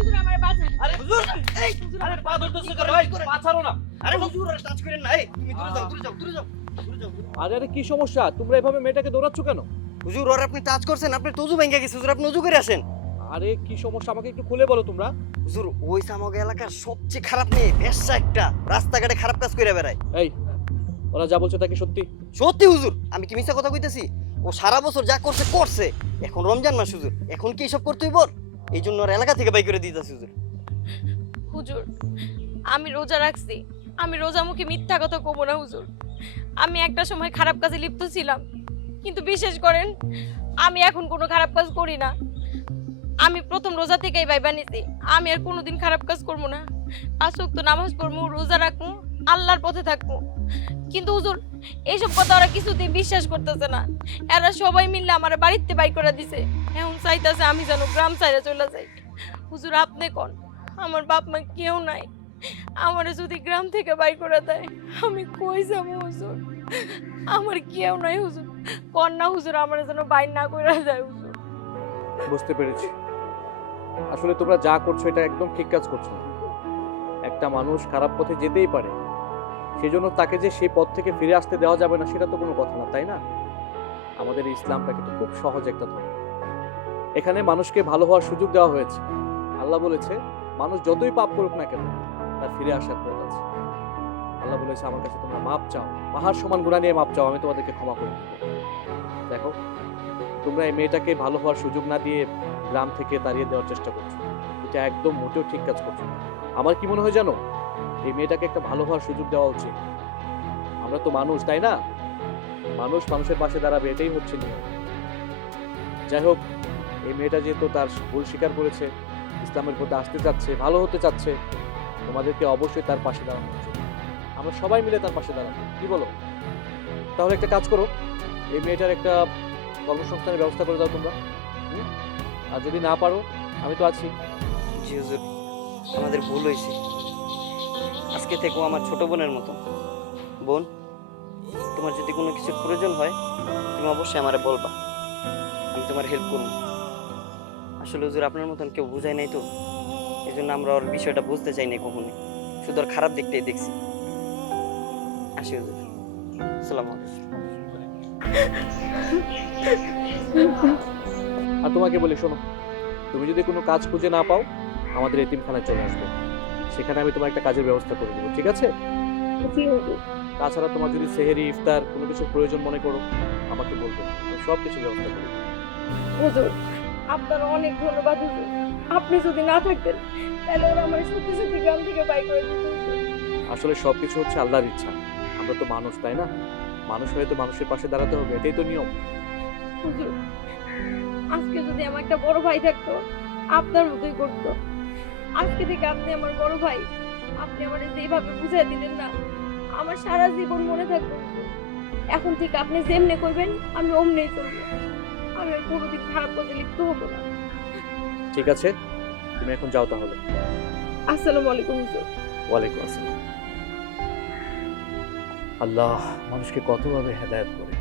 হুজুর আমার বাঁচান। আরে হুজুর, এই আরে পা ধরতেছো কেন ভাই? পা ছাড়ো না। আরে হুজুর আর টাচ করেন না। এই তুমি দূরে যাও, দূরে যাও, দূরে যাও, দূরে যাও। আরে আরে কি সমস্যা? তোমরা এভাবে মেয়েটাকে দৌড়াচ্ছ কেন? হুজুর ওর আপনি টাচ করছেন, আপনার তজু ভেঙে গেছে। হুজুর আপনি উজু করে আসেন। আরে কি সমস্যা আমাকে একটু খুলে বলো তোমরা। হুজুর ওই সামগ্র এলাকার সবচেয়ে খারাপ মেয়ে, বেশ্যা একটা, রাস্তাঘাটে খারাপ কাজ করে বেড়ায়। এই ওরা যা বলছে তা কি সত্যি? সত্যি হুজুর, আমি কি মিথ্যা কথা কইতেছি? ও সারা বছর যা করছে করছে। এখন রমজান মাস হুজুর, এখন কি এসব করতে হইব? এই জন্য ওর এলাকা থেকে বাই করে দিতেছি হুজুর। হুজুর আমি রোজা রাখছি, আমি রোজা মুখে মিথ্যা কথা কব না হুজুর। আমি একটা সময় খারাপ কাজে লিপ্ত ছিলাম, কিন্তু বিশ্বাস করেন আমি এখন কোনো খারাপ কাজ করি না। আমি প্রথম রোজা থেকেই ভাইবা নিছি আমি আর কোনোদিন খারাপ কাজ করবো না। 5 ওয়াক্ত নামাজ পড়বো, রোজা রাখবো, আল্লাহর পথে থাকবো। কিন্তু হুজুর এইসব কথা ওরা কিছুতেই বিশ্বাস করতেছে না। এরা সবাই মিলে আমার বাড়িতে বাই করে দিছে। এখন চাইতেছে আমি যেন গ্রাম সাইডে চলে যাই। হুজুর আপনি কোন, আমার বাপ মা কেউ নাই, আমারে যদি গ্রাম থেকে বাই করে দেয় আমি কই যাবো হুজুর? আমার কেউ নাই হুজুর, কোন না হুজুর আমার যেন বাই না করে যায় হুজুর। বুঝতে পেরেছি। আসলে তোমরা যা করছো এটা একদম ঠিক কাজ করছো না। একটা মানুষ খারাপ পথে যেতেই পারে, সেজন্য তাকে যে সেই পথ থেকে ফিরে আসতে দেওয়া যাবে না সেটা তো কোনো কথা না, তাই না? আমাদের এই ইসলামটা কিন্তু খুব সহজ একটা ধর্ম। এখানে মানুষকে ভালো হওয়ার সুযোগ দেওয়া হয়েছে। আল্লাহ বলেছে মানুষ যতই পাপ করুক না কেন তার ফিরে আসার পথ আছে। আল্লাহ বলেছে আমার কাছে তোমরা মাপ চাও, পাহাড় সমান গুনাহ নিয়ে মাপ চাও, আমি তোমাদেরকে ক্ষমা করে দেব। দেখো তোমরা এই মেয়েটাকে ভালো হওয়ার সুযোগ না দিয়ে গ্রাম থেকে তাড়িয়ে দেওয়ার চেষ্টা করছো, এটা একদম মোটেও ঠিক কাজ করছো না। আমার কি মনে হয় জানো, এই মেয়েটাকে একটা ভালো হওয়ার সুযোগ দেওয়া উচিত। আমরা তো মানুষ, তাই না? মানুষ মানুষের পাশে দাঁড়াবে, এটাই হচ্ছে নিয়ম। যাই হোক, এই মেয়েটা যেহেতু তার ভুল স্বীকার করেছে, ইসলামের পথে আসতে চাচ্ছে, ভালো হতে চাচ্ছে, তোমাদেরকে অবশ্যই তার পাশে দাঁড়ানো উচিত। আমরা সবাই মিলে তার পাশে দাঁড়াবো, কি বলো? তাহলে একটা কাজ করো, এই মেয়েটার একটা কর্মসংস্থানের ব্যবস্থা করে দাও তোমরা। আর যদি না পারো আমি তো আছি। জি হুজুর, আমাদের ভুল হয়েছে। আজকে থেকেও আমার ছোট বোনের মতো। বোন, তোমার যদি কোনো কিছুর প্রয়োজন হয় তুমি অবশ্যই আমারে বলবা, আমি তোমার হেল্প করব। আসলে হুজুর আপনার মতন কেউ বুঝায় নাই তো, এই জন্য আমরা ওর বিষয়টা বুঝতে চাই না কখনো, শুধু ওর খারাপ দিকটাই দেখছি। আসি হুজুর, আসসালামু আলাইকুম। আর তোমাকে বলি শোনো, তুমি যদি কোনো কাজ খুঁজে না পাও আমাদের এতিমখানায় চলে আসবে, সেখানে আমি তোমার একটা কাজের ব্যবস্থা করে দেবো, ঠিক আছে? জি হুজুর। তাছাড়া তোমার যদি সেহেরি ইফতার কোনো কিছু প্রয়োজন মনে করো আমাকে বলবে, আমি সব কিছু ব্যবস্থা করে দেবো। হুজুর আপনার অনেক ধন্যবাদ হুজুর। আপনি যদি না থাকতেন তাহলে ওরা আমার সত্যি সত্যি গ্রাম থেকে বাই করে দিত হুজুর। আসলে সবকিছু হচ্ছে আল্লাহর ইচ্ছা। আমরা তো মানুষ, তাই না? মানুষ হয়ে তো মানুষের পাশে দাঁড়াতে হবে, এটাই তো নিয়ম। হুজুর আজকে যদি আমার একটা বড় ভাই থাকতো আপনার মতোই করতো। আজকে থেকে আপনি আমার বড় ভাই, আপনি আমার যেভাবে বুঝিয়ে দিলেন না আমার সারা জীবন মনে থাকবে হুজুর। এখন থেকে আপনি যেমনে করবেন আমি অমনেই চলবো, আমি আর কোনোদিন খারাপ কাজে লিপ্ত হবো না। ঠিক আছে, তুমি এখন যাও তাহলে। আসসালামু আলাইকুম হুজুর। ওয়ালাইকুম আসসালাম। আল্লাহ মানুষকে কতভাবে হেদায়েত করে।